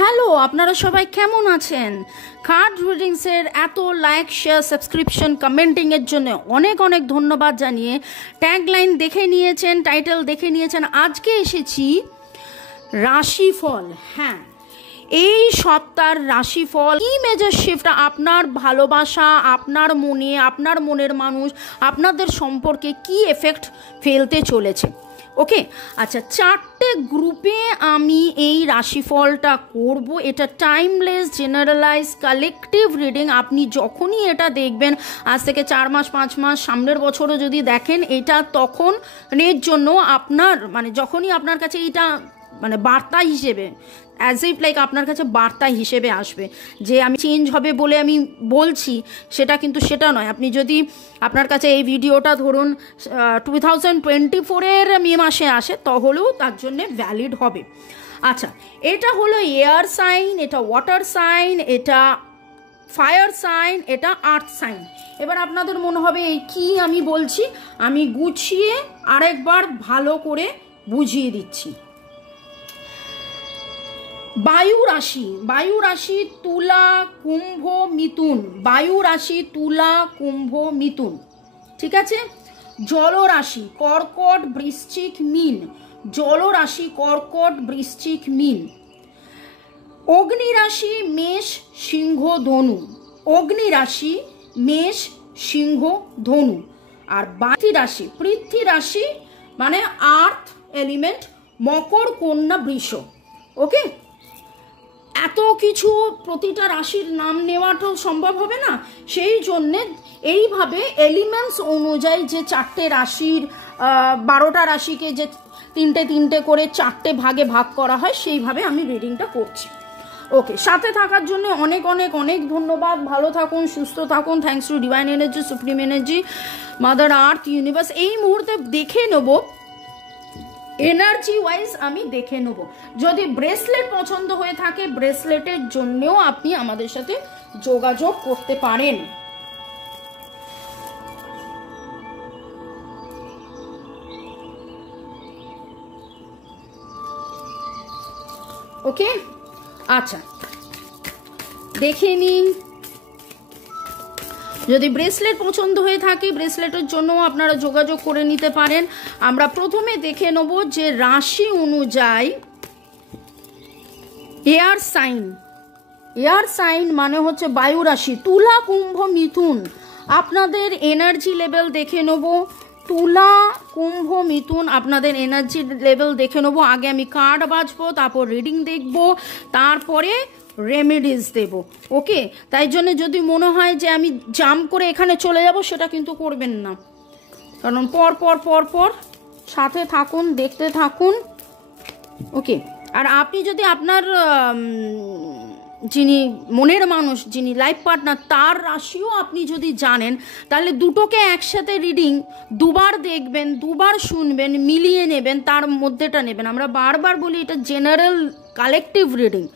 Hello, আপনারা সবাই কেমন আছেন? কার্ড রিডিংসের এত লাইক, শেয়ার, সাবস্ক্রিপশন, কমেন্টিংয়ের জন্য অনেক অনেক ধন্যবাদ জানিয়ে ট্যাগলাইন দেখে নিয়েছেন, টাইটেল দেখে নিয়েছেন। আজকে এসেছি রাশিফল। হ্যাঁ, এই সপ্তাহের রাশিফল কি মেজর শিফট আপনার ভালোবাসা, আপনার মনে, আপনার মনের মানুষ, আপনাদের সম্পর্কে কি এফেক্ট ফেলতে চলেছে। ওকে, আচ্ছা, 4টে গ্রুপে আমি এই রাশিফলটা করব। এটা টাইমলেস, জেনারেলাইজ, কালেকটিভ রিডিং। আপনি যখনই এটা দেখবেন, আজ থেকে 4 মাস 5 মাস, সামনের বছরও যদি দেখেন, এটা তখন এর জন্য আপনার যখনই আপনার কাছে এটা বার্তা হিসেবে, অ্যাজ ইফ লাইক আপনার কাছে বার্তা হিসেবে আসবে যে আমি চেঞ্জ হবে বলে আমি বলছি, সেটা নয়। আপনি যদি আপনার কাছে এই ভিডিওটা ধরুন 2024-এর মে মাসে আসে, তাহলেও তার জন্যে ভ্যালিড হবে। আচ্ছা, এটা হলো এয়ার সাইন, এটা ওয়াটার সাইন, এটা ফায়ার সাইন, এটা আর্থ সাইন। এবার আপনাদের মনে হবে এই কি আমি বলছি, আমি গুছিয়ে আরেকবার ভালো করে বুঝিয়ে দিচ্ছি। বায়ু রাশি তুলা, কুম্ভ, মিথুন। বায়ু রাশি তুলা, কুম্ভ, মিথুন, ঠিক আছে। জলরাশি কর্কট, বৃশ্চিক, মীন। জলরাশি কর্কট, বৃশ্চিক, মীন। অগ্নিরাশি মেষ, সিংহ, ধনু। অগ্নিরাশি মেষ, সিংহ, ধনু। আর পৃথ্বী রাশি মানে আর্থ এলিমেন্ট, মকর, কন্যা, বৃষ। ওকে, এত কিছু প্রতিটা রাশির নাম নেওয়াটাও সম্ভব হবে না, সেই জন্যে এইভাবে এলিমেন্টস অনুযায়ী যে 4টে রাশির 12টা রাশিকে যে 3টে করে 4টে ভাগে ভাগ করা হয়, সেইভাবে আমি রিডিংটা করছি। ওকে, সাথে থাকার জন্য অনেক অনেক অনেক ধন্যবাদ। ভালো থাকুন, সুস্থ থাকুন। Thanks to divine energy, supreme energy, mother earth, universe. এই মুহূর্তে দেখে নেব এনার্জি ওয়াইজ, আমি দেখে নেব। যদি ব্রেসলেট পছন্দ হয়ে থাকে, ব্রেসলেটের জন্যও আপনি আমাদের সাথে যোগাযোগ করতে পারেন। ওকে, আচ্ছা, দেখে নিন। যদি ব্রেসলেট পছন্দ হয়ে থাকে, ব্রেসলেটের জন্য আপনারা যোগাযোগ করে নিতে পারেন। আমরা প্রথমে দেখে নেব যে রাশি অনুযায়ী এয়ার সাইন মানে হচ্ছে বায়ু রাশি তুলা, কুম্ভ, মিথুন। আপনাদের এনার্জি লেভেল দেখে নেব। তুলা, কুম্ভ, মিথুন, আপনাদের এনার্জি লেভেল দেখে নেব। আগে আমি কার্ড বাছবো, তারপর রিডিং দেখব, তারপরে রেমেডিস দেব। ওকে, তাই জন্য যদি মনে হয় যে আমি জাম্প করে এখানে চলে যাব, সেটা কিন্তু করবেন না, কারণ পর সাথে থাকুন, দেখতে থাকুন। ওকে, আর আপনি যদি আপনার যিনি মনের মানুষ, যিনি লাইফ পার্টনার, তার রাশিও আপনি যদি জানেন, তাহলে দুটোকে একসাথে রিডিং দুবার দেখবেন, দুবার শুনবেন, মিলিয়ে নেবেন, তার মধ্যেটা নেবেন। আমরা বারবার বলি এটা জেনারেল কালেকটিভ রিডিং।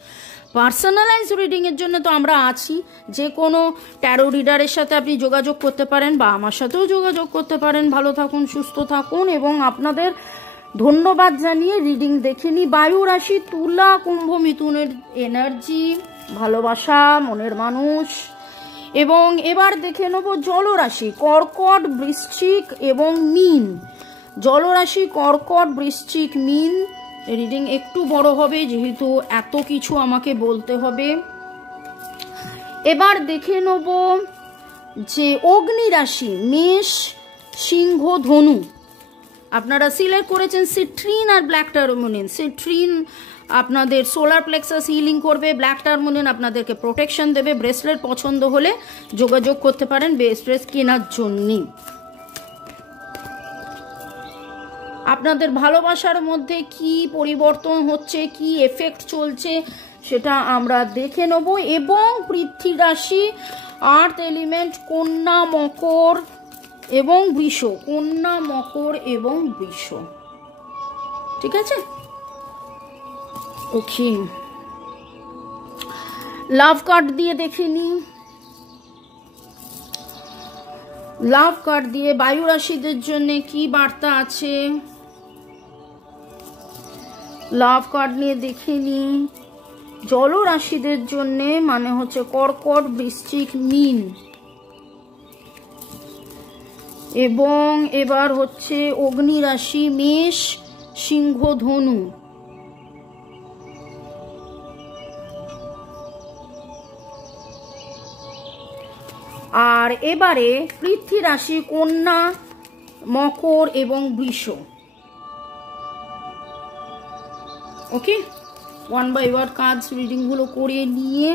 পার্সোনালাইজ রিডিংয়ের জন্য তো আমরা আছি। যে কোনো ট্যারো রিডারের সাথে আপনি যোগাযোগ করতে পারেন বা আমার সাথেও যোগাযোগ করতে পারেন। ভালো থাকুন, সুস্থ থাকুন এবং আপনাদের ধন্যবাদ জানিয়ে রিডিং দেখে নিই। বায়ু রাশি তুলা, কুম্ভ, মিথুনের এনার্জি, ভালোবাসা, মনের মানুষ। এবং এবার দেখে নেব জলরাশি কর্কট, বৃশ্চিক এবং মীন। জলরাশি কর্কট, বৃশ্চিক, মীন। রিডিং একটু বড় হবে যেহেতু এত কিছু আমাকে বলতে হবে। এবার দেখে নেব যে অগ্নিরাশি মেষ, সিংহ, ধনু। আপনারা সিলেক্ট করেছেন সিট্রিন আর ব্ল্যাক টারমোনিন। সিট্রিন আপনাদের সোলার প্লেক্সাস হিলিং করবে, ব্ল্যাক টারমোনিন আপনাদেরকে প্রোটেকশন দেবে। ব্রেসলেট পছন্দ হলে যোগাযোগ করতে পারেন ব্রেসলেট কেনার জন্যই। আপনাদের ভালোবাসার মধ্যে কি পরিবর্তন হচ্ছে, কি এফেক্ট চলছে, সেটা আমরা দেখে নেব। এবং পৃথ্বী রাশি আর্থ এলিমেন্ট কন্যা, মকর এবং বৃষ। কন্যা, মকর এবং বৃষ, ঠিক আছে। ওকে, লাভ কার্ড দিয়ে দেখে নি। লাভ কার্ড দিয়ে বায়ু রাশিদের জন্য কি বার্তা আছে, লাভ কার্ড নিয়ে দেখে নি। জলরাশিদের জন্যে মানে হচ্ছে কর্কট, বৃশ্চিক, মীন, এবং এবার হচ্ছে অগ্নি রাশি মেষ, সিংহ, ধনু। আর এবারে পৃথ্বী রাশি কন্যা, মকর এবং বৃষ। ওকে, ওয়ান বাই ওয়ান কাজ রিডিংগুলো করে নিয়ে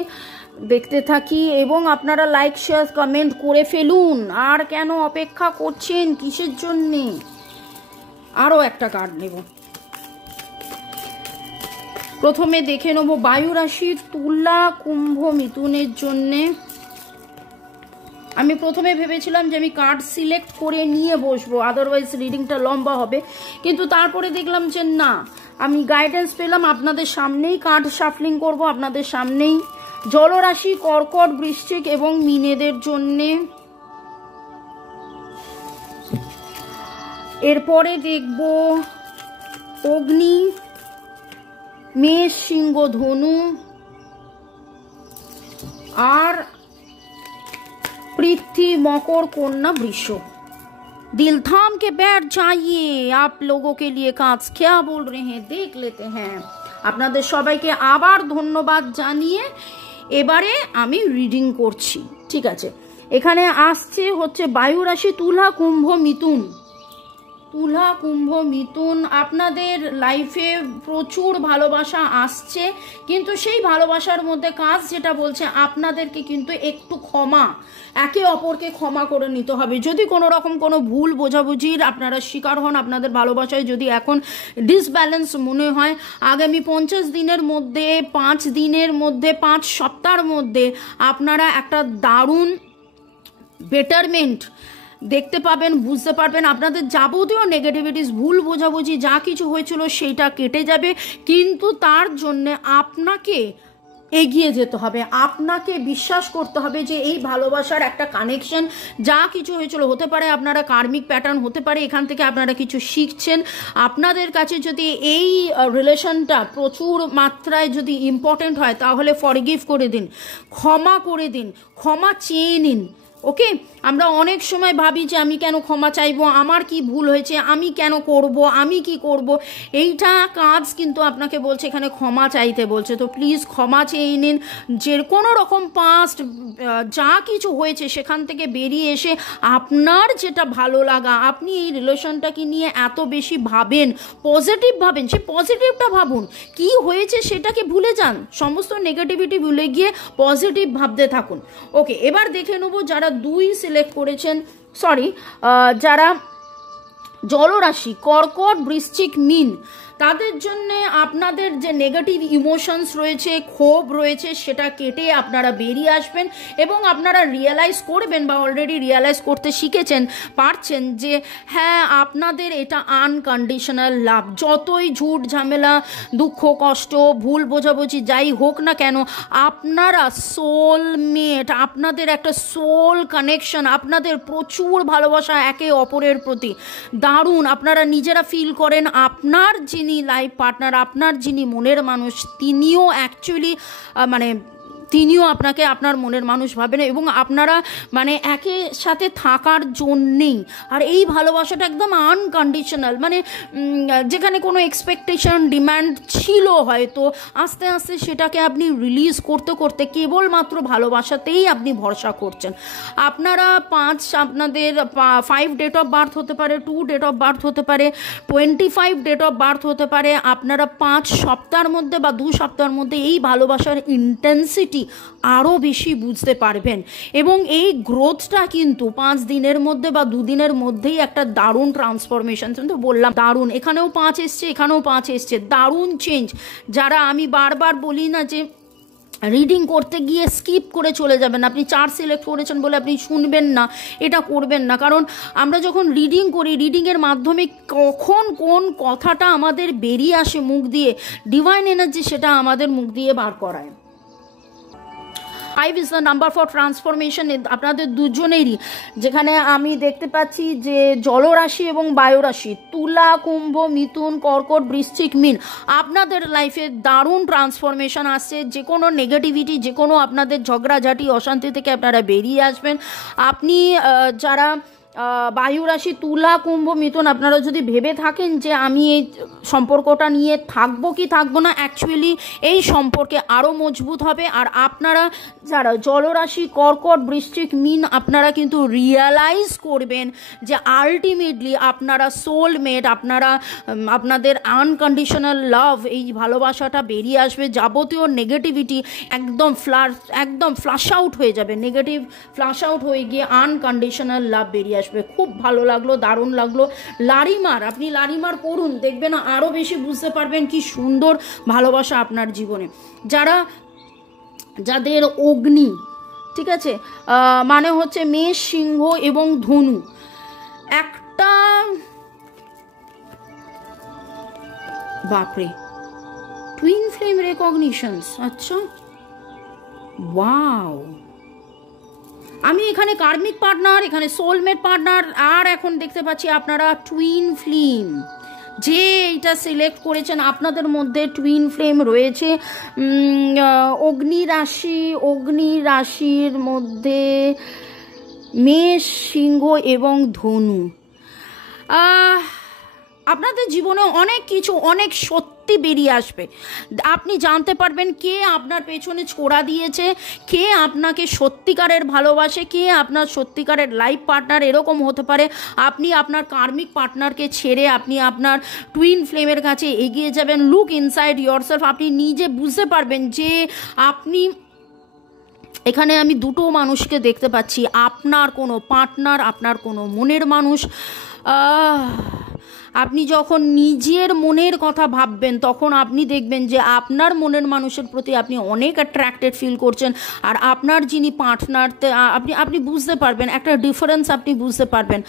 দেখতে থাকি, এবং আপনারা লাইক, শেয়ার, কমেন্ট করে ফেলুন। আর কেন অপেক্ষা করছেন, কিসের জন্যে? আরও একটা কার্ড নেব। প্রথমে দেখে নেব বায়ু রাশির তুলা, কুম্ভ, মিথুনের জন্যে। আমি প্রথমে ভেবেছিলাম যে আমি কার্ড সিলেক্ট করে নিয়ে বসবো, আদারওয়াইজ রিডিংটা লম্বা হবে, কিন্তু তারপরে দেখলাম যে না, আমি গাইডেন্স পেলাম, আপনাদের সামনেই কার্ড শাফলিং করব, আপনাদের সামনেই। জলরাশি কর্কট, বৃশ্চিক এবং মীনেদের জন্যে। এরপরে দেখব অগ্নি, মেষ, সিংহ, ধনু, আর पृथ्वी, मकर, कन्या, वृष। दिल थाम के बैठ जाइए, आप लोगों के लिए काज क्या बोल रहे हैं देख लेते हैं। আপনাদের সবাইকে আবার ধন্যবাদ জানিয়ে এবারে আমি রিডিং করছি। ঠিক আছে, এখানে আসছে হচ্ছে বায়ু রাশি তুলা, কুম্ভ, মিথুন। তুলা, কুম্ভ, মিথুন, আপনাদের লাইফে প্রচুর ভালোবাসা আসছে, কিন্তু সেই ভালোবাসার মধ্যে কাজ যেটা বলছে আপনাদেরকে কিন্তু একটু ক্ষমা, একে অপরকে ক্ষমা করে নিতে হবে। যদি কোনো রকম কোনো ভুল বোঝাবুঝির আপনারা শিকার হন, আপনাদের ভালোবাসায় যদি এখন ডিসব্যালেন্স মনে হয়, আগামী 50 দিনের মধ্যে, 5 দিনের মধ্যে, 5 সপ্তাহের মধ্যে আপনারা একটা দারুণ বেটারমেন্ট দেখতে পাবেন, বুঝতে পারবেন। আপনাদের যাবতীয় নেগেটিভিটিস, ভুল বোঝাবুঝি যা কিছু হয়েছিল সেইটা কেটে যাবে, কিন্তু তার জন্যে আপনাকে এগিয়ে যেতে হবে, আপনাকে বিশ্বাস করতে হবে যে এই ভালোবাসার একটা কানেকশন, যা কিছু হয়েছিল, হতে পারে আপনারা কার্মিক প্যাটার্ন, হতে পারে এখান থেকে আপনারা কিছু শিখছেন। আপনাদের কাছে যদি এই রিলেশনটা প্রচুর মাত্রায় যদি ইম্পর্টেন্ট হয়, তাহলে ফরগিভ করে দিন, ক্ষমা করে দিন, ক্ষমা চেয়ে নিন। ওকে, আমরা অনেক সময় ভাবি যে আমি কেন ক্ষমা চাইবো, আমার কি ভুল হয়েছে, আমি কেন করব, আমি কি করব। এইটা কাজ কিন্তু আপনাকে বলছে এখানে ক্ষমা চাইতে বলছে। তো প্লিজ ক্ষমা চেয়ে নিন, যে কোনো রকম পাস্ট যা কিছু হয়েছে সেখান থেকে বেরিয়ে এসে আপনার যেটা ভালো লাগা, আপনি এই রিলেশনটাকে নিয়ে এত বেশি ভাবেন, পজিটিভ ভাবেন, সে পজিটিভটা ভাবুন। কি হয়েছে সেটাকে ভুলে যান, সমস্ত নেগেটিভিটি ভুলে গিয়ে পজিটিভ ভাবতে থাকুন। ওকে, এবার দেখে নেবো যারা 2 সিলেক্ট করেছেন, সরি, যারা জলরাশি কর্কট, বৃশ্চিক, মীন, তাদের জন্য আপনাদের যে নেগেটিভ ইমোশনস রয়েছে, ক্ষোভ রয়েছে, সেটা কেটে আপনারা বেরিয়ে আসবেন, এবং আপনারা রিয়েলাইজ করবেন বা অলরেডি রিয়েলাইজ করতে শিখেছেন, পারছেন যে হ্যাঁ, আপনাদের এটা আনকন্ডিশনাল লাভ। যতই ঝুট ঝামেলা, দুঃখ কষ্ট, ভুল বোঝাবুঝি যাই হোক না কেন, আপনারা সোলমেট, আপনাদের একটা সোল কানেকশন, আপনাদের প্রচুর ভালোবাসা একে অপরের প্রতি, দারুণ। আপনারা নিজেরা ফিল করেন আপনার যিনি লাইফ পার্টনার, আপনার যিনি মনের মানুষ, তিনিও অ্যাকচুয়ালি তিনিও আপনাকে আপনার মনের মানুষ ভাবেন, এবং আপনারা মানে একের সাথে থাকার জন্যেই। আর এই ভালোবাসাটা একদম আনকন্ডিশনাল, মানে যেখানে কোনো এক্সপেকটেশন, ডিম্যান্ড ছিল হয়তো, আস্তে আস্তে সেটাকে আপনি রিলিজ করতে করতে কেবলমাত্র ভালোবাসাতেই আপনি ভরসা করছেন। আপনারা আপনাদের 5 ডেট অফ বার্থ হতে পারে, 2 ডেট অফ বার্থ হতে পারে, 25 ডেট অফ বার্থ হতে পারে। আপনারা 5 সপ্তাহের মধ্যে বা 2 সপ্তাহের মধ্যে এই ভালোবাসার ইন্টেন্সিটি আরও বেশি বুঝতে পারবেন, এবং এই গ্রোথটা কিন্তু 5 দিনের মধ্যে বা 2 দিনের মধ্যেই একটা দারুণ ট্রান্সফরমেশন। তো বললাম দারুণ, এখানেও 5 এসছে, এখানেও 5 এসছে, দারুণ চেঞ্জ। যারা আমি বারবার বলি না যে রিডিং করতে গিয়ে স্কিপ করে চলে যাবেন, আপনি 4 সিলেক্ট করেছেন বলে আপনি শুনবেন না, এটা করবেন না। কারণ আমরা যখন রিডিং করি, রিডিংয়ের মাধ্যমে কখন কোন কথাটা আমাদের বেরিয়ে আসে মুখ দিয়ে, ডিভাইন এনার্জি সেটা আমাদের মুখ দিয়ে বার করায়। 5 is the number for transformation আপনাদের দুজনেরই, যেখানে আমি দেখতে পাচ্ছি যে জলরাশি এবং বায়ুরাশি তুলা, কুম্ভ, মিথুন, কর্কট, বৃশ্চিক, মীন, আপনাদের লাইফে দারুণ ট্রান্সফরমেশন আসছে। যে কোনো নেগেটিভিটি, যে কোনো আপনাদের ঝগড়াঝাটি, অশান্তি থেকে আপনারা বেরিয়ে আসবেন। আপনি যারা বায়ু রাশি তুলা, কুম্ভ, মিথুন, আপনারা যদি ভেবে থাকেন যে আমি এই সম্পর্কটা নিয়ে থাকবো কি থাকবো না, অ্যাকচুয়ালি এই সম্পর্কে আরও মজবুত হবে। আর আপনারা যারা জলরাশি কর্কট, বৃশ্চিক, মীন, আপনারা কিন্তু রিয়ালাইজ করবেন যে আলটিমেটলি আপনারা সোলমেট, আপনারা আপনাদের আনকন্ডিশনাল লাভ, এই ভালোবাসাটা বেরিয়ে আসবে। যাবতীয় নেগেটিভিটি একদম ফ্লাশ আউট হয়ে যাবে, নেগেটিভ ফ্লাশ আউট হয়ে গিয়ে আনকন্ডিশনাল লাভ বেরিয়ে আসবে। খুব ভালো লাগলো, দারুণ লাগলো। লারিমার, আপনি লারিমার পড়ুন, দেখবেন আরও বেশি বুঝতে পারবেন কি সুন্দর ভালোবাসা আপনার জীবনে। যাদের অগ্নি, ঠিক আছে, মানে হচ্ছে মেষ, সিংহ এবং ধনু, একটা বাপরে টুইন ফ্লেম রেকগনিশনস, আচ্ছা ওয়াও। আমি এখানে কার্মিক পার্টনার, এখানে সোলমেট পার্টনার, আর এখন দেখতে পাচ্ছি আপনারা টুইন ফ্লেম, যে এইটা সিলেক্ট করেছেন আপনাদের মধ্যে টুইন ফ্লেম রয়েছে। অগ্নি রাশির মধ্যে মেষ, সিংহ এবং ধনু। আপনাদের জীবনে অনেক কিছু, অনেক সত্যি বেরিয়ে আসবে। আপনি জানতে পারবেন কে আপনার পেছনে ছোড়া দিয়েছে, কে আপনাকে সত্যিকারের ভালোবাসে, কে আপনার সত্যিকারের লাইফ পার্টনার। এরকম হতে পারে আপনি আপনার কার্মিক পার্টনারকে ছেড়ে আপনি আপনার টুইন ফ্লেমের কাছে এগিয়ে যাবেন। লুক ইনসাইড ইয়োরসেলফ, আপনি নিজে বুঝতে পারবেন যে আপনি, এখানে আমি দুটো মানুষকে দেখতে পাচ্ছি, আপনার কোনো পার্টনার, আপনার কোনো মনের মানুষ। আপনি যখন নিজের মনের কথা ভাববেন তখন আপনি দেখবেন যে আপনার মনের মানুষের প্রতি আপনি অনেক অ্যাট্রাক্টেড ফিল করছেন। আর আপনার যিনি পার্টনার, আপনি বুঝতে পারবেন একটা ডিফারেন্স, আপনি বুঝতে পারবেন।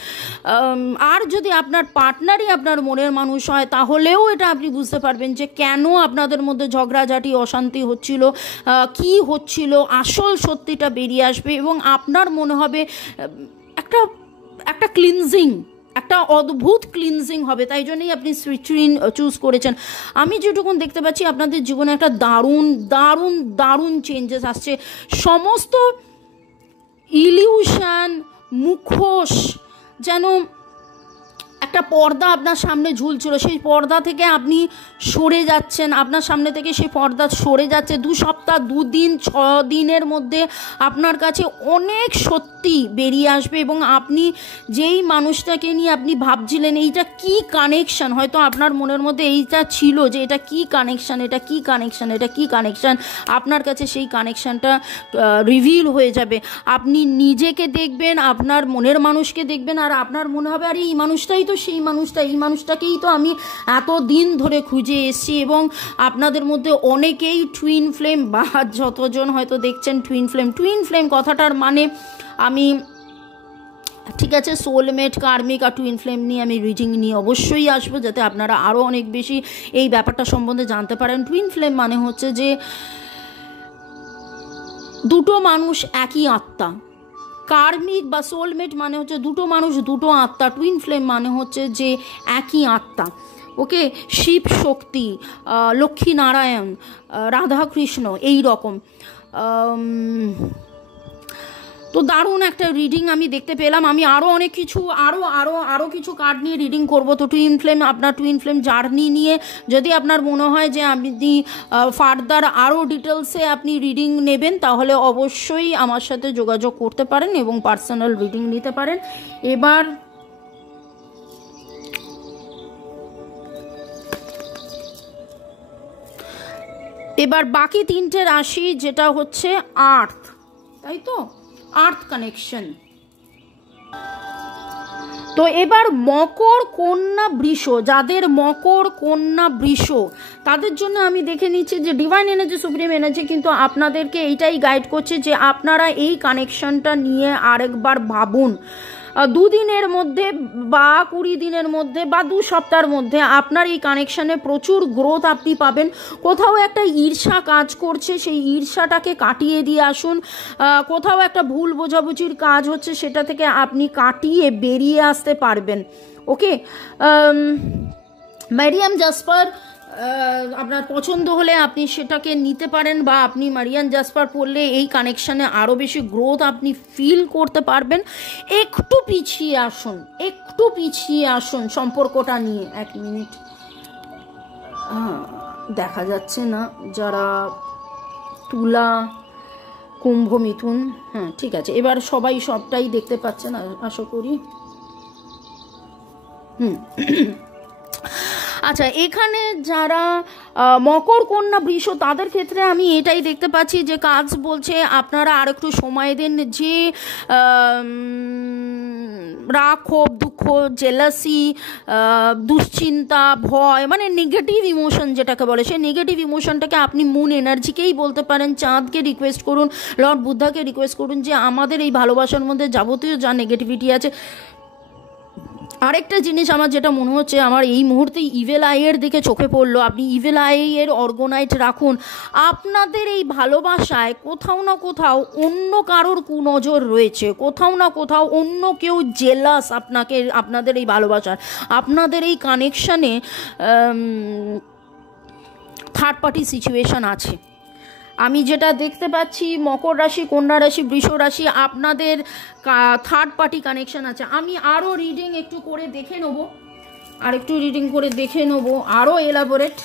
আর যদি আপনার পার্টনারই আপনার মনের মানুষ হয় তাহলেও এটা আপনি বুঝতে পারবেন যে কেন আপনাদের মধ্যে ঝগড়াঝাটি, অশান্তি হচ্ছিল, কি হচ্ছিল, আসল সত্যিটা বেরিয়ে আসবে এবং আপনার মনে হবে একটা ক্লিনজিং, একটা অদ্ভুত ক্লিনজিং হবে। তাই জন্যই আপনি টুইন চুজ করেছেন। আমি যেটুকুন দেখতে পাচ্ছি আপনাদের জীবনে একটা দারুণ দারুণ দারুণ চেঞ্জেস আসছে। সমস্ত ইলিউশন, মুখোশ, যেন একটা পর্দা আপনার সামনে ঝুলছিল, সেই পর্দা থেকে আপনি সরে যাচ্ছেন, আপনার সামনে থেকে সেই পর্দা সরে যাচ্ছে। 2 সপ্তাহ, 2 দিন, 6 দিনের মধ্যে আপনার কাছে অনেক সত্যি বেরিয়ে আসবে এবং আপনি যেই মানুষটাকে নিয়ে আপনি ভাবছিলেন এইটা কি কানেকশান, হয়তো আপনার মনের মধ্যে এইটা ছিল যে এটা কি কানেকশান, এটা কি কানেকশান, এটা কি কানেকশান, আপনার কাছে সেই কানেকশানটা রিভিল হয়ে যাবে। আপনি নিজেকে দেখবেন, আপনার মনের মানুষকে দেখবেন, আর আপনার মনে হবে আরে এই মানুষটাই তো সেই মানুষটা, এই মানুষটাকেই তো আমি এত দিন ধরে খুঁজে এসেছি। এবং আপনাদের মধ্যে অনেকেই টুইন ফ্লেম, বা যতজন হয়তো দেখছেন টুইন ফ্লেম কথাটার মানে আমি, ঠিক আছে, সোলমেট, কার্মিক আর টুইন ফ্লেম নিয়ে আমি রিডিং নিয়ে অবশ্যই আসবো, যাতে আপনারা আরও অনেক বেশি এই ব্যাপারটা সম্বন্ধে জানতে পারেন। টুইন ফ্লেম মানে হচ্ছে যে দুটো মানুষ একই আত্মা। কার্মিক বা সোলমেট মানে হচ্ছে দুটো মানুষ, দুটো আত্মা। টুইন ফ্লেম মানে হচ্ছে যে একই আত্মা। ওকে, শিব শক্তি, লক্ষ্মী নারায়ণ, রাধাকৃষ্ণ, এই রকম। তো দারুণ একটা রিডিং আমি দেখতে পেলাম। আমি আরও অনেক কিছু আরও কিছু কার্ড নিয়ে রিডিং করবো। তো টুইন ফ্লেম, আপনার টুইন ফ্লেম জার্নি নিয়ে যদি আপনার মনে হয় যে আপনি ফার্দার আরও ডিটেলসে আপনি রিডিং নেবেন, তাহলে অবশ্যই আমার সাথে যোগাযোগ করতে পারেন এবং পার্সোনাল রিডিং নিতে পারেন। এবার বাকি 3টে রাশি, যেটা হচ্ছে আর্থ, তাই তো, আর্থ কানেকশন। তো এবার মকর, কন্যা, বৃষ, যাদের মকর, কন্যা, বৃষ, তাদের জন্য আমি দেখে নিচ্ছি যে ডিভাইন এনার্জি, সুপ্রিম এনার্জি কিন্তু আপনাদেরকে এইটাই গাইড করছে যে আপনারা এই কানেকশনটা নিয়ে আরেকবার ভাবুন। দুদিনের মধ্যে বা 20 দিনের মধ্যে বা 2 সপ্তাহের মধ্যে আপনার এই কানেকশানে প্রচুর গ্রোথ আপনি পাবেন। কোথাও একটা ঈর্ষা কাজ করছে, সেই ঈর্ষাটাকে কাটিয়ে দিয়ে আসুন। কোথাও একটা ভুল বোঝাবুঝির কাজ হচ্ছে, সেটা থেকে আপনি কাটিয়ে বেরিয়ে আসতে পারবেন। ওকে, মারিয়াম জাসপার আপনার পছন্দ হলে আপনি সেটাকে নিতে পারেন, বা আপনি মারিয়াম জাসপার পড়লে এই কানেকশানে আরও বেশি গ্রোথ আপনি ফিল করতে পারবেন। একটু পিছিয়ে আসুন, একটু পিছিয়ে আসুন সম্পর্কটা নিয়ে। 1 মিনিট, দেখা যাচ্ছে না যারা তুলা, কুম্ভ, মিথুন। হ্যাঁ ঠিক আছে, এবার সবাই সবটাই দেখতে পাচ্ছেন আশা করি। আচ্ছা, এখানে যারা মকর, কন্যা, বৃষ, তাদের ক্ষেত্রে আমি এটাই দেখতে পাচ্ছি যে কাজ বলছে আপনারা আর একটু সময় দেন। যে রাগ, ক্ষোভ, দুঃখ, জেলাসি, দুশ্চিন্তা, ভয়, মানে নেগেটিভ ইমোশন যেটাকে বলে, সেই নেগেটিভ ইমোশনটাকে আপনি মুন এনার্জিকেই বলতে পারেন। চাঁদকে রিকোয়েস্ট করুন, লর্ড বুদ্ধাকে রিকোয়েস্ট করুন যে আমাদের এই ভালোবাসার মধ্যে যাবতীয় যা নেগেটিভিটি আছে। আরেকটা জিনিস আমার যেটা মনে হচ্ছে, আমার এই মুহূর্তে ইভেল আইয়ের দিকে চোখে পড়লো, আপনি ইভেল আইয়ের অর্গনাইট রাখুন। আপনাদের এই ভালোবাসায় কোথাও না কোথাও অন্য কারোর কুনজর রয়েছে, কোথাও না কোথাও অন্য কেউ জেলাস আপনাদের এই ভালোবাসার, আপনাদের এই কানেকশানে থার্ড পার্টি সিচুয়েশান আছে। আমি যেটা দেখতে পাচ্ছি, মকর রাশি, কন্যা রাশি, বৃষ রাশি, আপনাদের থার্ড পার্টি কানেকশান আছে। আমি আরও রিডিং একটু করে দেখে নেবো, আরও এলাবোরেট।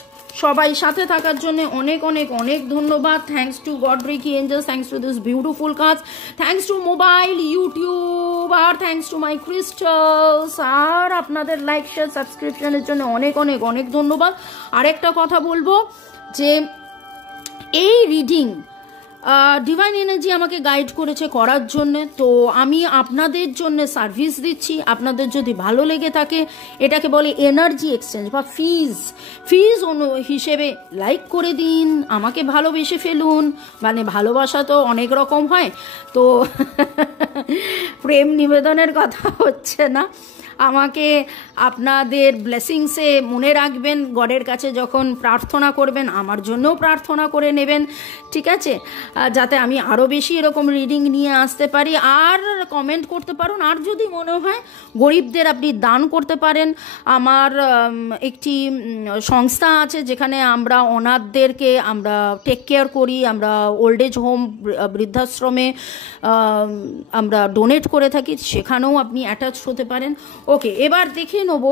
সবাই সাথে থাকার জন্য অনেক অনেক অনেক ধন্যবাদ। Thanks to God reiki angels, thanks to this beautiful কাজ, থ্যাংকস টু মোবাইল, ইউটিউব, আর থ্যাংকস টু মাই ক্রিস্টালস, আর আপনাদের লাইক, শেয়ার, সাবস্ক্রিপশনের জন্য অনেক অনেক অনেক ধন্যবাদ। আরেকটা কথা বলবো যে এই রিডিং ডিভাইন এনার্জি আমাকে গাইড করেছে করার জন্যে, তো আমি আপনাদের জন্য সার্ভিস দিচ্ছি। আপনাদের যদি ভালো লেগে থাকে, এটাকে বলে এনার্জি এক্সচেঞ্জ বা ফিজ হিসেবে লাইক করে দিন, আমাকে ভালোবেসে ফেলুন। মানে ভালোবাসা তো অনেক রকম হয়, তো প্রেম নিবেদনের কথা হচ্ছে না। আমাকে আপনাদের ব্লেসিংসে মনে রাখবেন, গডের কাছে যখন প্রার্থনা করবেন আমার জন্যও প্রার্থনা করে নেবেন, ঠিক আছে, যাতে আমি আরও বেশি এরকম রিডিং নিয়ে আসতে পারি। আর কমেন্ট করতে পারুন, আর যদি মনে হয় গরিবদের আপনি দান করতে পারেন। আমার একটি সংস্থা আছে যেখানে আমরা অনাথদেরকে আমরা টেক কেয়ার করি, আমরা ওল্ড এজ হোম, বৃদ্ধাশ্রমে আমরা ডোনেট করে থাকি, সেখানেও আপনি অ্যাটাচ হতে পারেন। ওকে, এবার দেখে নেব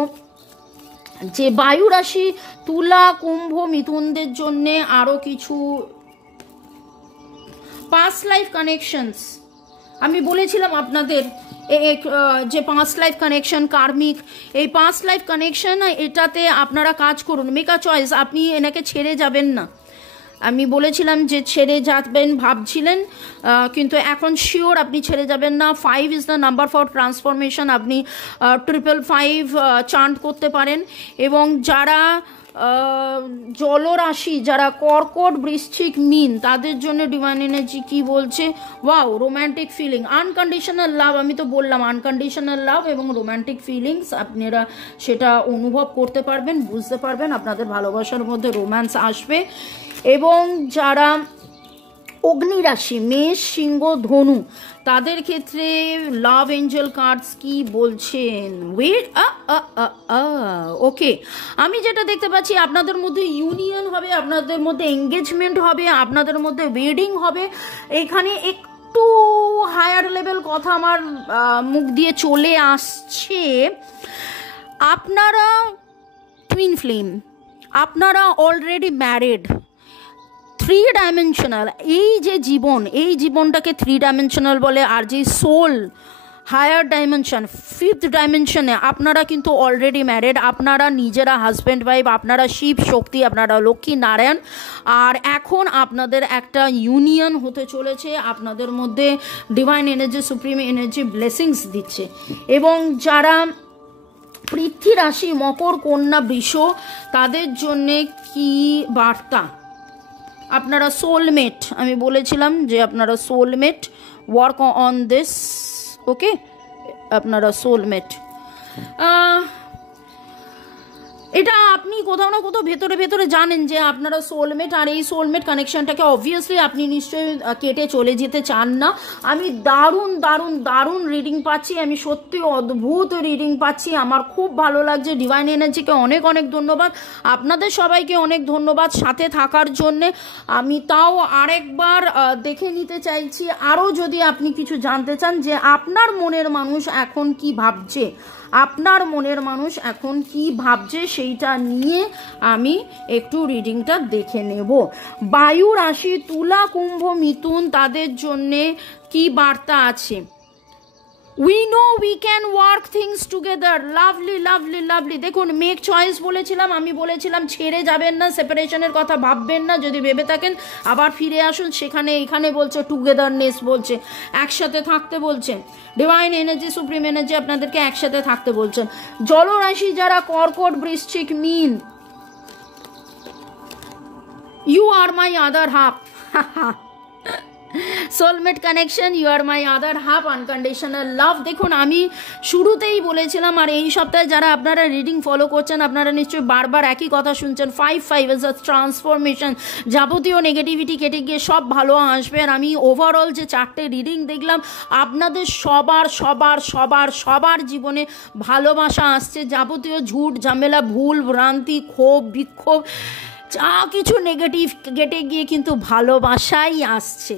যে বায়ু রাশি, তুলা, কুম্ভ, মিথুনদের জন্যে আরও কিছু পাস্ট লাইফ কানেকশনস। আমি বলেছিলাম আপনাদের যে পাস্ট লাইফ কানেকশন, কার্মিক, এই পাস্ট লাইফ কানেকশন, এটাতে আপনারা কাজ করুন, মেক আ চয়েস। আপনি এনাকে ছেড়ে যাবেন না। আমি বলেছিলাম যে ছেড়ে যাবেন ভাবছিলেন, কিন্তু এখন শিওর আপনি ছেড়ে যাবেন না। 5 is the number for transformation. আপনি 555 চান্ট করতে পারেন। এবং যারা জলরাশি, যারা কর্কট, বৃশ্চিক, মীন, তাদের জন্য ডিভাইন এনার্জি কি বলছে? Wow, romantic feeling, unconditional love. আমি তো বললাম আনকন্ডিশনাল লাভ এবং রোম্যান্টিক ফিলিংস আপনারা সেটা অনুভব করতে পারবেন, বুঝতে পারবেন, আপনাদের ভালোবাসার মধ্যে রোম্যান্স আসবে। এবং যারা অগ্নিরাশি, মেষ, সিংহ, ধনু, তাদের ক্ষেত্রে লাভ এঞ্জেল কার্ডস কি বলছেন? ওকে, আমি যেটা দেখতে পাচ্ছি আপনাদের মধ্যে ইউনিয়ন হবে, আপনাদের মধ্যে এঙ্গেজমেন্ট হবে, আপনাদের মধ্যে ওয়েডিং হবে। এখানে একটু হায়ার লেভেল কথা আমার মুখ দিয়ে চলে আসছে। আপনারা টুইন ফ্লেম, আপনারা অলরেডি ম্যারিড। 3 ডাইমেনশনাল এই যে জীবন, এই জীবনটাকে 3 ডাইমেনশনাল বলে। আর যে সোল হায়ার ডাইমেনশন, 5th ডাইমেনশনে আপনারা কিন্তু অলরেডি ম্যারিড। আপনারা নিজেরা হাজব্যান্ড ওয়াইফ, আপনারা শিব শক্তি, আপনারা লক্ষ্মী নারায়ণ। আর এখন আপনাদের একটা ইউনিয়ন হতে চলেছে, আপনাদের মধ্যে divine energy, supreme energy blessings দিচ্ছে। এবং যারা পৃথ্বী রাশি, মকর, কন্যা, বৃষ, তাদের জন্যে কি বার্তা? আপনারা সোলমেট, আমি বলেছিলাম যে আপনারা সোলমেট, ওয়ার্ক অন দিস। ওকে, আপনারা সোলমেট। এটা আপনি কোথাও না কোথাও ভেতরে ভেতরে জানেন যে আপনারা সোলমেট, আর এই সোলমেট কানেকশনটাকে অবভিয়াসলি আপনি নিশ্চয়ই কেটে চলে যেতে চান না। আমি দারুণ দারুণ দারুণ রিডিং পাচ্ছি, আমি সত্যি অদ্ভুত রিডিং পাচ্ছি, আমার খুব ভালো লাগছে। ডিভাইন এনার্জিকে অনেক অনেক ধন্যবাদ, আপনাদের সবাইকে অনেক ধন্যবাদ সাথে থাকার জন্যে। আমি তাও আরেকবার দেখে নিতে চাইছি, আরও যদি আপনি কিছু জানতে চান যে আপনার মনের মানুষ এখন কি ভাবছে, আপনার মনের মানুষ এখন কি ভাবছে, সেইটা নিয়ে আমি একটু রিডিংটা দেখে নেব। বায়ু রাশি তুলা কুম্ভ মিথুন, তাদের জন্যে কি বার্তা আছে? We know we can work things together. Lovely, lovely, lovely. দেখুন, মেক চয়েস বলেছিলাম, আমি বলেছিলাম ছেড়ে যাবেন না, সেপারেশনের কথা ভাববেন না, যদি ভেবে থাকেন আবার ফিরে আসুন সেখানে। এখানে বলছে টুগেদারনেস, বলছে একসাথে থাকতে বলছেন। ডিভাইন এনার্জি, সুপ্রিম এনার্জি আপনাদেরকে একসাথে থাকতে বলছেন। জলরাশি যারা কর্কট বৃশ্চিক মীন, you are my other half. Soulmate connection, you are my other half, unconditional love. দেখুন, আমি শুরুতেই বলেছিলাম, আর এই সপ্তাহে যারা আপনারা রিডিং ফলো করছেন আপনারা নিশ্চয়ই বারবার একই কথা শুনছেন, 5/5 ইজ আ ট্রান্সফরমেশন। যাবতীয় নেগেটিভিটি কেটে গিয়ে সব ভালো আসবে। আর আমি ওভারঅল যে 4টে রিডিং দেখলাম, আপনাদের সবার সবার সবার সবার জীবনে ভালোবাসা আসছে। যাবতীয় ঝুট ঝামেলা, ভুল ভ্রান্তি, ক্ষোভ বিক্ষোভ, যা কিছু নেগেটিভ কেটে গিয়ে কিন্তু ভালোবাসাই আসছে।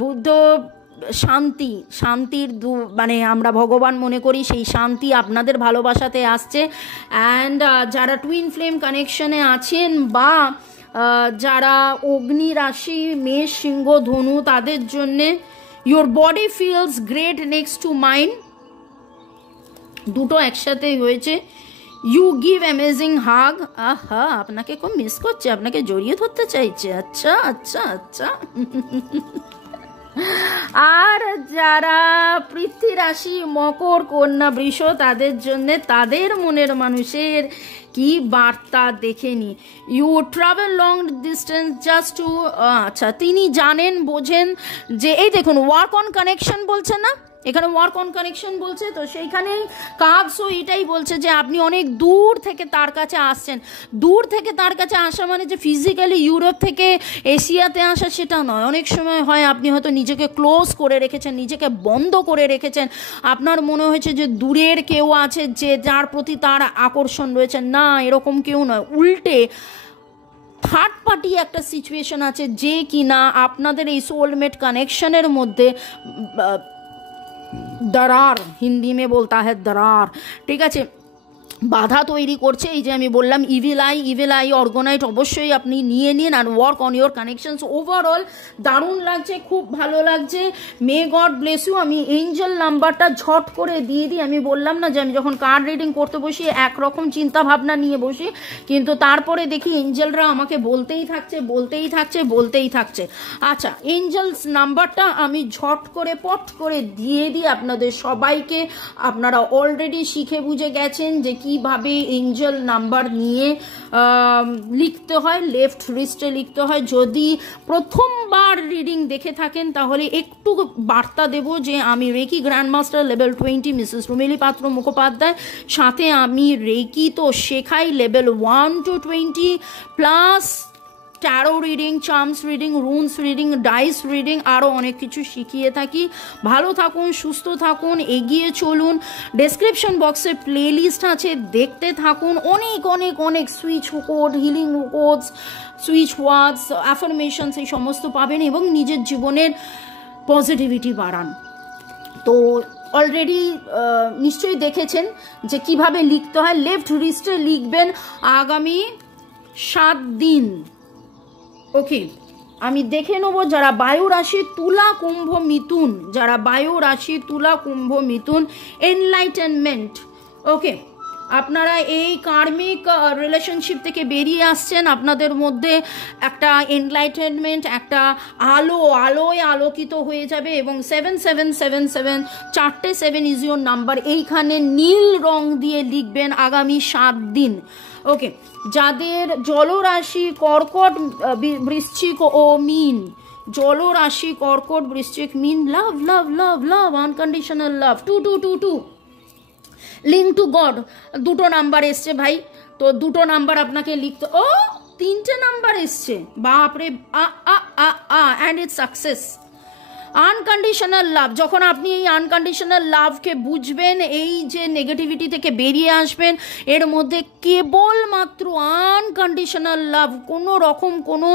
বুদ্ধ শান্তির মানে আমরা ভগবান মনে করি, সেই শান্তি আপনাদের ভালোবাসাতে আসছে। অ্যান্ড যারা টুইন ফ্লেম কানেকশনে আছেন বা যারা অগ্নি রাশি মেষ সিংহ ধনু, তাদের জন্যে your body feels great next to mind, দুটো একসাথেই হয়েছে। ইউ গিভ অ্যামেজিং হাগ, আহা আপনাকে খুব মিস করছে, আপনাকে জড়িয়ে ধরতে চাইছে। আচ্ছা আচ্ছা আচ্ছা। আর যারা পৃথ্বী রাশি মকর কন্যা বৃষ, তাদের জন্য তাদের মনের মানুষের কি বার্তা দেখে নি। You travel long distance just to, আচ্ছা তিনি জানেন বোঝেন যে, এই দেখুন ওয়ার্ক অন কানেকশন বলছে না, এখানে ওয়ার্ক অন কানেকশন বলছে, তো সেইখানেই কার্ডসও এটাই বলছে যে আপনি অনেক দূর থেকে তার কাছে আসছেন। দূর থেকে তার কাছে আসা মানে যে ফিজিক্যালি ইউরোপ থেকে এশিয়াতে আসা সেটা নয়। অনেক সময় হয় আপনি হয়তো নিজেকে ক্লোজ করে রেখেছেন, নিজেকে বন্ধ করে রেখেছেন, আপনার মনে হয়েছে যে দূরের কেউ আছে যে যার প্রতি তার আকর্ষণ রয়েছে। না, এরকম কেউ নয়, উল্টে থার্ড পার্টি একটা সিচুয়েশন আছে যে কিনা আপনাদের এই সোলমেট কানেকশনের মধ্যে दरार, हिंदी में बोलता है दरार, ठीक है, বাধা তৈরি করছে। এই যে আমি বললাম ইভিল আই অর্গোনাইট অবশ্যই আপনি নিয়ে নিন, আর work on your connections. Overall দারুণ লাগছে, খুব ভালো লাগছে। May God bless you. আমি এঞ্জেল নাম্বারটা ঝট করে দিয়ে দিই। আমি বললাম না যে আমি যখন কার্ড রিডিং করতে বসি একরকম চিন্তা ভাবনা নিয়ে বসি, কিন্তু তারপরে দেখি এঞ্জেলরা আমাকে বলতেই থাকছে। আচ্ছা, এঞ্জেলস নাম্বারটা আমি ঝট করে পট করে দিয়ে দিই আপনাদের সবাইকে। আপনারা অলরেডি শিখে বুঝে গেছেন যে কিভাবে এঞ্জেল নাম্বার নিয়ে লিখতে হয়, লেফট রিস্টে লিখতে হয়। যদি প্রথমবার রিডিং দেখে থাকেন তাহলে একটু বার্তা দেব যে আমি reiki grandmaster level 20 Mrs Rumeli Patra Mukhopadhyay, সাথে আমি রেকি তো শেখাই level 1 to 20 plus tarot reading, charms reading, runes reading, dice reading, আরও অনেক কিছু শিখিয়ে থাকি। ভালো থাকুন, সুস্থ থাকুন, এগিয়ে চলুন। ডেসক্রিপশন বক্সে প্লেলিস্ট আছে, দেখতে থাকুন। অনেক অনেক অনেক switch code, healing codes, switch words, affirmations এই সমস্ত পাবেন এবং নিজের জীবনের পজিটিভিটি বাড়ান। তো অলরেডি নিশ্চয়ই দেখেছেন যে কিভাবে লিখতে হয়। লেফট রিস্টে লিখবেন আগামী 7 দিন। ওকে, আমি দেখে নেবো যারা বায়ু রাশি তুলা কুম্ভ মিথুন, এনলাইটেনমেন্ট। ওকে, আপনারা এই কার্মিক রিলেশনশিপ থেকে বেরিয়ে আসছেন, আপনাদের মধ্যে একটা এনলাইটেনমেন্ট, একটা আলোয় আলোকিত হয়ে যাবে। এবং 7777 4টে 7 ইজ ইউর নাম্বার, এইখানে নীল রং দিয়ে লিখবেন আগামী 7 দিন। ওকে, যাদের জলরাশি কর্কট বৃশ্চিক ও মীন, জলরাশি কর্কট বৃশ্চিক মীন, love love love love, unconditional love, 2222 link to God, দুটো নাম্বার এসছে ভাই, তো দুটো নাম্বার আপনাকে লিখতে, ও 3টে নাম্বার এসছে, বাপরে, and it's success. Unconditional love, যখন আপনি এই আনকন্ডিশনাল লাভকে বুঝবেন, এই যে নেগেটিভিটি থেকে বেরিয়ে আসবেন, এর মধ্যে কেবলমাত্র আনকন্ডিশনাল লাভ, কোনো রকম কোনো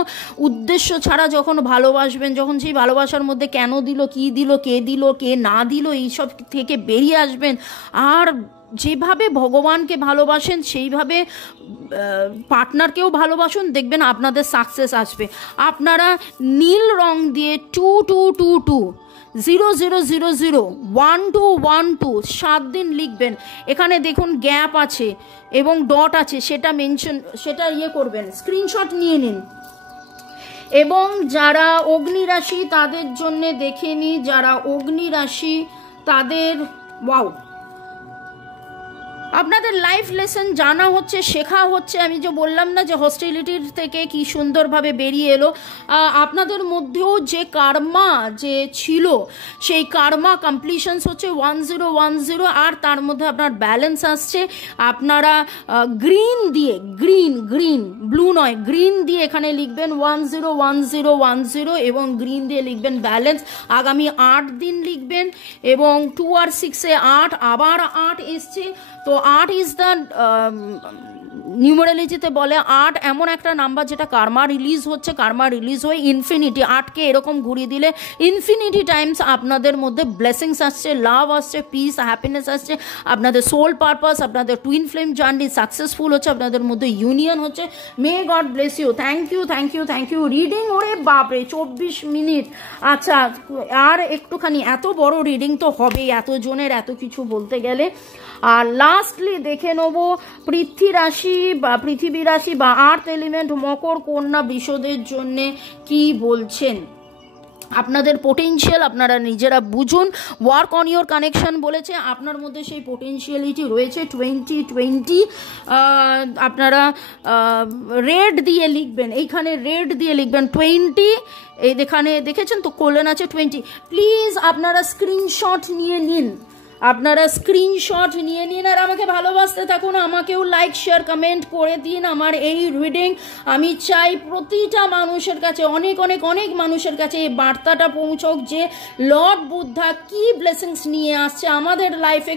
উদ্দেশ্য ছাড়া যখন ভালোবাসবেন, যখন সেই ভালোবাসার মধ্যে কেন দিল, কি দিল, কে দিল, কে না দিল, এইসব থেকে বেরিয়ে আসবেন, আর যেভাবে ভগবানকে ভালোবাসেন সেইভাবে পার্টনারকেও ভালোবাসুন, দেখবেন আপনাদের সাকসেস আসবে। আপনারা নীল রং দিয়ে 222200001212 7 দিন লিখবেন। এখানে দেখুন গ্যাপ আছে এবং ডট আছে, সেটা মেনশন, সেটা করবেন, স্ক্রিনশট নিয়ে নিন। এবং যারা অগ্নিরাশি তাদের জন্য দেখে নিই, যারা অগ্নিরাশি তাদের, ওয়াও, আপনাদের লাইফ লেসন জানা হচ্ছে, শেখা হচ্ছে। আমি যে বললাম না যে হস্টিলিটির থেকে কি সুন্দরভাবে বেরিয়ে এলো, আপনাদের মধ্যেও যে কার্মা যে ছিল সেই কার্মা কমপ্লিশনস হচ্ছে 1010, আর তার মধ্যে আপনার ব্যালেন্স আসছে। আপনারা গ্রিন দিয়ে, গ্রিন ব্লু নয়, গ্রিন দিয়ে এখানে লিখবেন 101010 এবং গ্রিন দিয়ে লিখবেন ব্যালেন্স। আগামী 8 দিন লিখবেন এবং 2 আর 6-এ 8, আবার 8 এসছে। তো 8 ইজ দ্য নিউমারোলজিতে বলে 8 এমন একটা নাম্বার যেটা কার্মা রিলিজ হচ্ছে, কার্মা রিলিজ হয়ে ইনফিনিটি, 8কে এরকম ঘুরিয়ে দিলে ইনফিনিটি টাইমস আপনাদের মধ্যে ব্লেসিংস আসছে, লাভ আসছে, পিস, হ্যাপিনেস আসছে, আপনাদের সোল পারপাস, আপনাদের টুইন ফ্লেম জার্নি সাকসেসফুল হচ্ছে, আপনাদের মধ্যে ইউনিয়ন হচ্ছে। May God bless you. Thank you. Reading, ওরে বাপরে 24 মিনিট। আচ্ছা, আর একটুখানি, এত বড় রিডিং তো হবেই, এত জনের এত কিছু বলতে গেলে। আর লাস্টলি দেখে নেব পৃথিবী রাশি বা আর্থ এলিমেন্ট মকর, কন্যা, বৃষদের জন্যে কি বলছেন। আপনাদের পোটেনশিয়াল আপনারা নিজেরা বুঝুন। ওয়ার্ক অন ইয়োর কানেকশন বলেছে, আপনার মধ্যে সেই পোটেনশিয়ালিটি রয়েছে। 2020 আপনারা রেড দিয়ে লিখবেন, এইখানে রেড দিয়ে লিখবেন 20, এই এখানে দেখেছেন তো কোলন আছে 20। প্লিজ আপনারা স্ক্রিনশট নিয়ে নিন, আর আমাকে ভালোবাসতে থাকুন, আমাকেও লাইক, শেয়ার, কমেন্ট করে দিন আমার এই রিডিং। আমি চাই প্রতিটা মানুষের কাছে, অনেক মানুষের কাছে এই বার্তাটা পৌঁছক যে লর্ড বুদ্ধা কি ব্লেসিংস নিয়ে আসছে আমাদের লাইফে।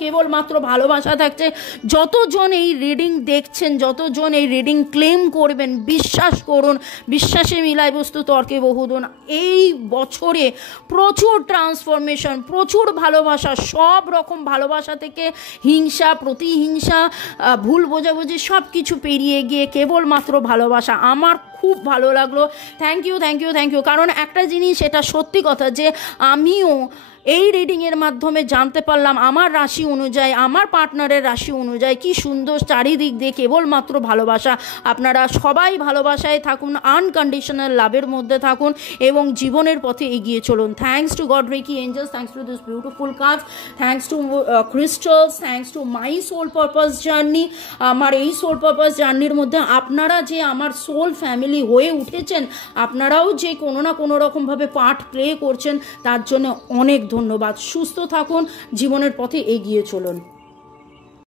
কেবলমাত্র ভালোবাসা থাকছে। যতজন এই রিডিং দেখছেন, যতজন এই রিডিং ক্লেম করবেন, বিশ্বাস করুন, বিশ্বাসে মিলায় বস্তু তর্কে বহুদূর। এই বছরে প্রচুর ট্রান্সফরমেশন, প্রচুর ভালোবাসা, সব রকম ভালোবাসা থেকে হিংসা, প্রতিহিংসা, ভুল বোঝাবুঝি সব কিছু পেরিয়ে গিয়ে কেবলমাত্র ভালোবাসা। আমার খুব ভালো লাগলো। Thank you. কারণ একটা জিনিস, এটা সত্যি কথা যে আমিও এই রিডিংয়ের মাধ্যমে জানতে পারলাম আমার রাশি অনুযায়ী, আমার পার্টনারের রাশি অনুযায়ী কি সুন্দর চারিদিক দিয়ে কেবলমাত্র ভালোবাসা। আপনারা সবাই ভালোবাসায় থাকুন, আনকন্ডিশনাল লাভের মধ্যে থাকুন এবং জীবনের পথে এগিয়ে চলুন। Thanks to God, reiki angels, thanks to this beautiful cards, thanks to crystals, thanks to my soul purpose journey. আমার এই সোল পারপাস জার্নির মধ্যে আপনারা যে আমার সোল ফ্যামিলি হয়ে উঠেছেন, আপনারাও যে কোনো না কোনো রকমভাবে পার্ট প্লে করছেন, তার জন্য অনেক ধন্যবাদ। সুস্থ থাকুন, জীবনের পথে এগিয়ে চলুন।